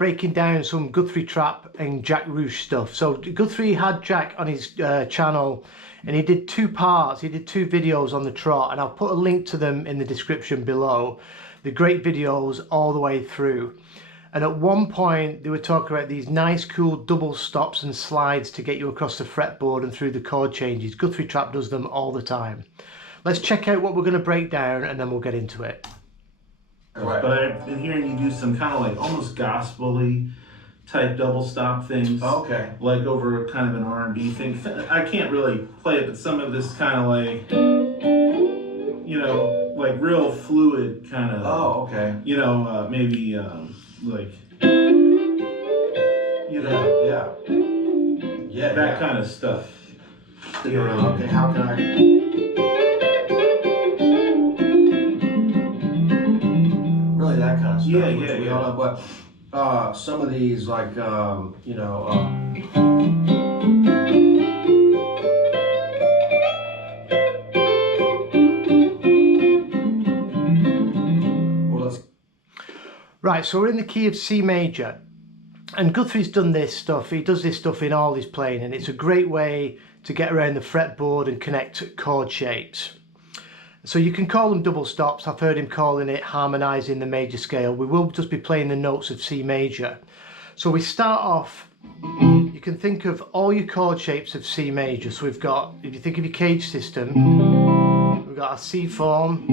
breaking down some Guthrie Trapp and Jack Ruch stuff. So Guthrie had Jack on his channel, and he did two parts. He did two videos on the trot, and I'll put a link to them in the description below. They're great videos all the way through. And at one point they were talking about these nice cool double stops and slides to get you across the fretboard and through the chord changes. Guthrie Trapp does them all the time. Let's check out what we're going to break down, and then we'll get into it. Right. But I've been hearing you do some kind of like almost gospel-y type double stop things. Okay. Like over kind of an R&B thing. I can't really play it, but some of this kind of like, you know, like real fluid kind of. Oh, okay. You know, maybe like, you know. Yeah. Yeah. That kind of stuff. Yeah. Okay. How can I? Really, that kind of stuff. Yeah, which yeah, we yeah. all know, but some of these, like, you know. Right, so we're in the key of C major, and Guthrie's done this stuff. He does this stuff in all his playing, and it's a great way to get around the fretboard and connect chord shapes. So you can call them double stops. I've heard him calling it harmonizing the major scale. We will just be playing the notes of C major. So we start off, you can think of all your chord shapes of C major. So we've got, if you think of your cage system, we've got our C form,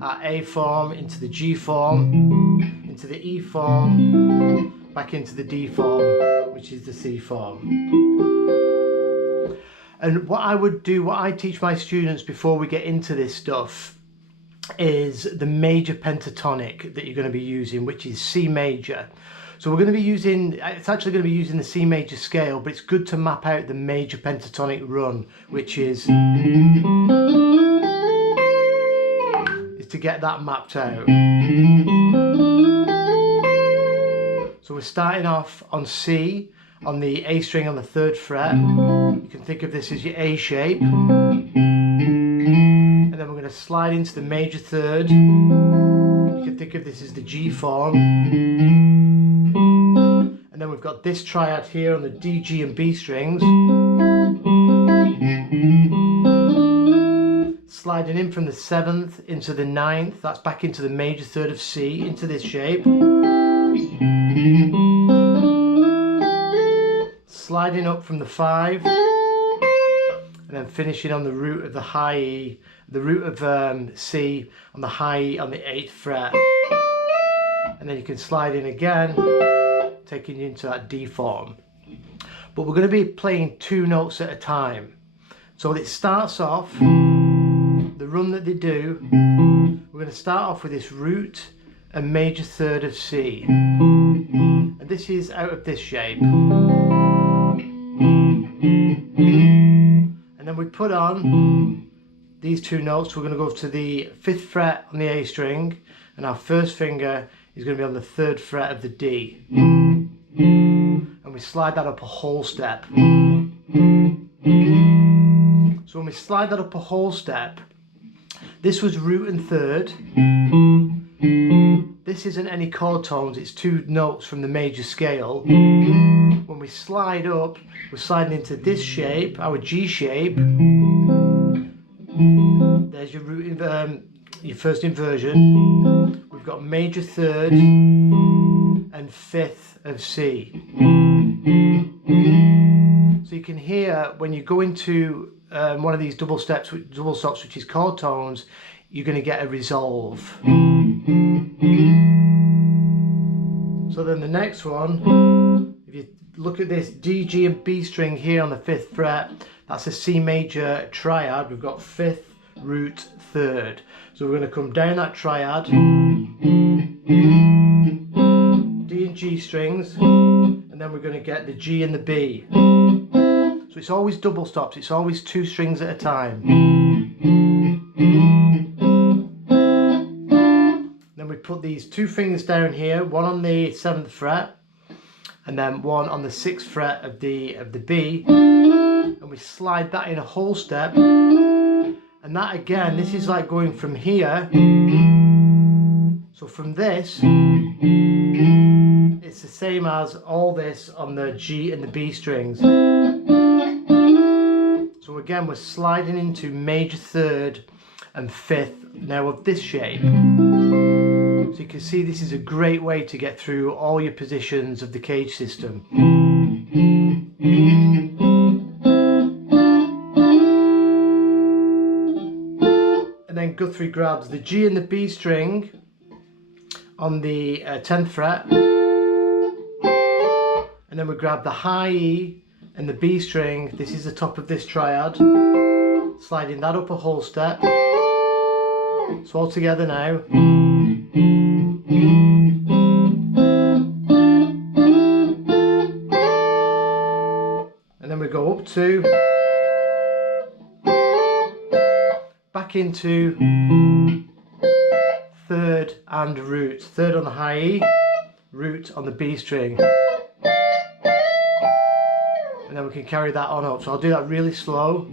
our A form, into the G form, into the E form, back into the D form, which is the C form. And what I would do, what I teach my students before we get into this stuff, is the major pentatonic that you're going to be using, which is C major. So we're going to be using, it's actually going to be using the C major scale, but it's good to map out the major pentatonic run, which is to get that mapped out. So we're starting off on C, on the A string on the 3rd fret. You can think of this as your A shape. And then we're going to slide into the major 3rd. You can think of this as the G form. And then we've got this triad here on the D, G and B strings. Sliding in from the 7th into the 9th, that's back into the major 3rd of C, into this shape. Sliding up from the 5, and then finishing on the root of the high E, the root of C on the high E on the 8th fret. And then you can slide in again, taking you into that D form. But we're going to be playing 2 notes at a time. So it starts off, the run that they do, we're going to start off with this root and major 3rd of C. And this is out of this shape. And then we put on these 2 notes. We're going to go to the 5th fret on the A string, and our first finger is going to be on the 3rd fret of the D. And we slide that up a whole step. So when we slide that up a whole step, this was root and 3rd. This isn't any chord tones, it's 2 notes from the major scale. When we slide up, we're sliding into this shape, our G shape. There's your root, your first inversion. We've got major 3rd and 5th of C. So you can hear when you go into one of these double stops, which is chord tones, you're going to get a resolve. So then the next one, if you look at this D, G and B string here on the 5th fret, that's a C major triad. We've got 5th, root, 3rd. So we're going to come down that triad, D and G strings, and then we're going to get the G and the B. So it's always double stops, it's always 2 strings at a time. Then we put these 2 fingers down here, one on the 7th fret, and then one on the 6th fret of the B, and we slide that in a whole step. And that again, this is like going from here, so from this, it's the same as all this on the G and the B strings. So again, we're sliding into major third and fifth now of this shape. So you can see this is a great way to get through all your positions of the cage system. And then Guthrie grabs the G and the B string on the 10th fret, and then we grab the high E and the B string. This is the top of this triad, sliding that up a whole step. So all together now. And then we go up to, back into third and root. Third on the high E, root on the B string. And then we can carry that on up. So I'll do that really slow.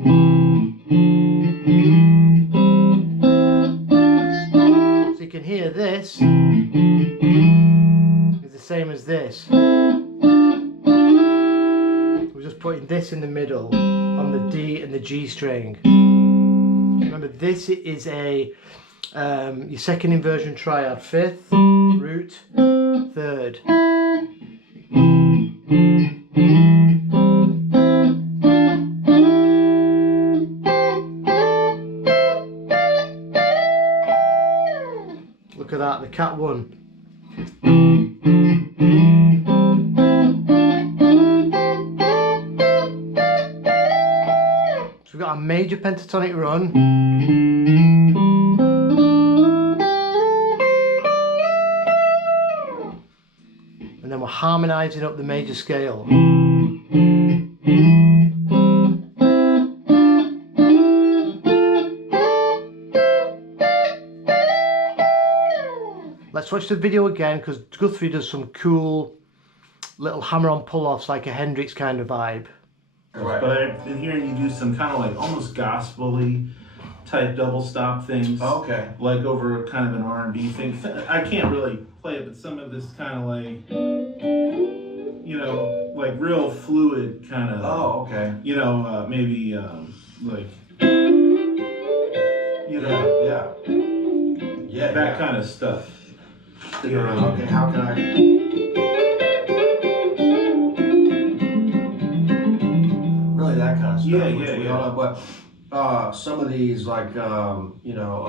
So you can hear this is the same as this. We're just putting this in the middle on the D and the G string. Remember, this is a your second inversion triad, fifth, root, third. Look at that, the cat one. So we've got a major pentatonic run. And then we're harmonizing up the major scale. Let's watch the video again, because Guthrie does some cool little hammer-on pull-offs, like a Hendrix kind of vibe. Right. But I've been hearing you do some kind of like almost gospel-y type double stop things. Okay. Like over kind of an R&B thing. I can't really play it, but some of this kind of like, you know, like real fluid kind of. Oh, okay. You know, maybe like, you know, yeah, that kind of stuff. Okay, how can I? Really, that kind of stuff. Yeah, which yeah, we yeah. all know, but some of these, like, you know.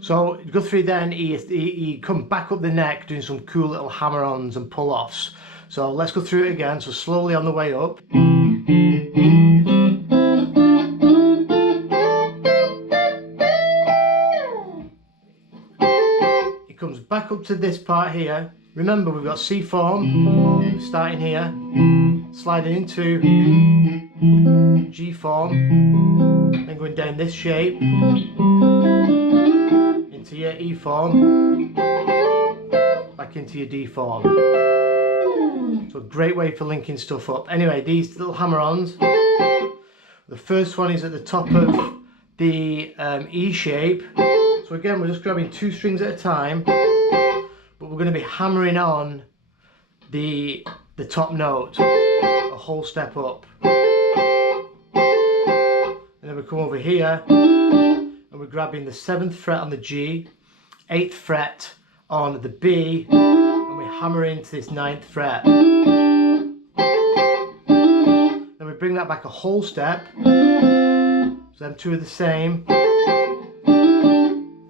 So Guthrie then, he come back up the neck doing some cool little hammer-ons and pull-offs. So let's go through it again, so slowly on the way up. He comes back up to this part here. Remember, we've got C form, starting here, sliding into G form, then going down this shape, into your E form, back into your D form. So a great way for linking stuff up. Anyway, these little hammer-ons. The first one is at the top of the E shape. So again, we're just grabbing 2 strings at a time, but we're going to be hammering on the top note a whole step up. And then we come over here and we're grabbing the 7th fret on the G, 8th fret on the B, and we hammer into this 9th fret. Then we bring that back a whole step, so them 2 are the same.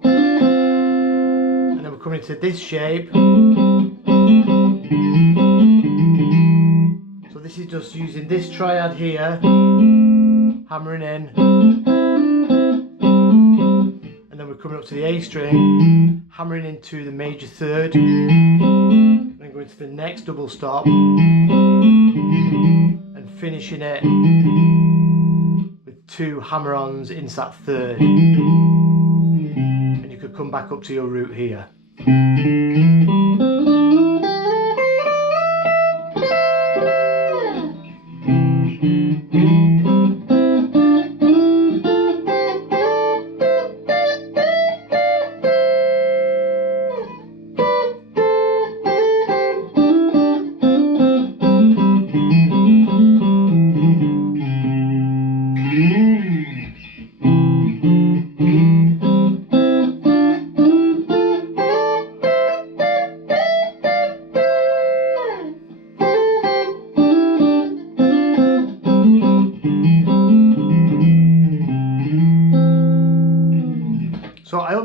And then we're coming to this shape. So this is just using this triad here, hammering in. And then we're coming up to the A string, hammering into the major third, then going to the next double stop, and finishing it with 2 hammer-ons into that third. And you could come back up to your root here.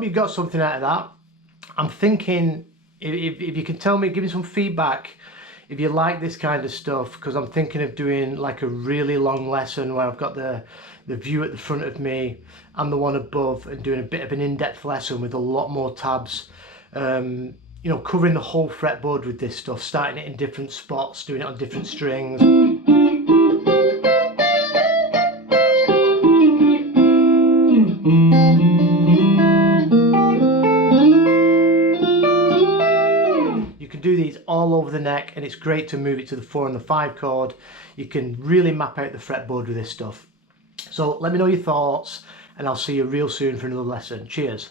hope you got something out of that. I'm thinking, if you can tell me, give me some feedback if you like this kind of stuff, because I'm thinking of doing like a really long lesson where I've got the view at the front of me and the one above, and doing a bit of an in-depth lesson with a lot more tabs, you know, covering the whole fretboard with this stuff, starting it in different spots, doing it on different strings. You can do these all over the neck, and it's great to move it to the 4 and the 5 chord. You can really map out the fretboard with this stuff. So let me know your thoughts, and I'll see you real soon for another lesson. Cheers.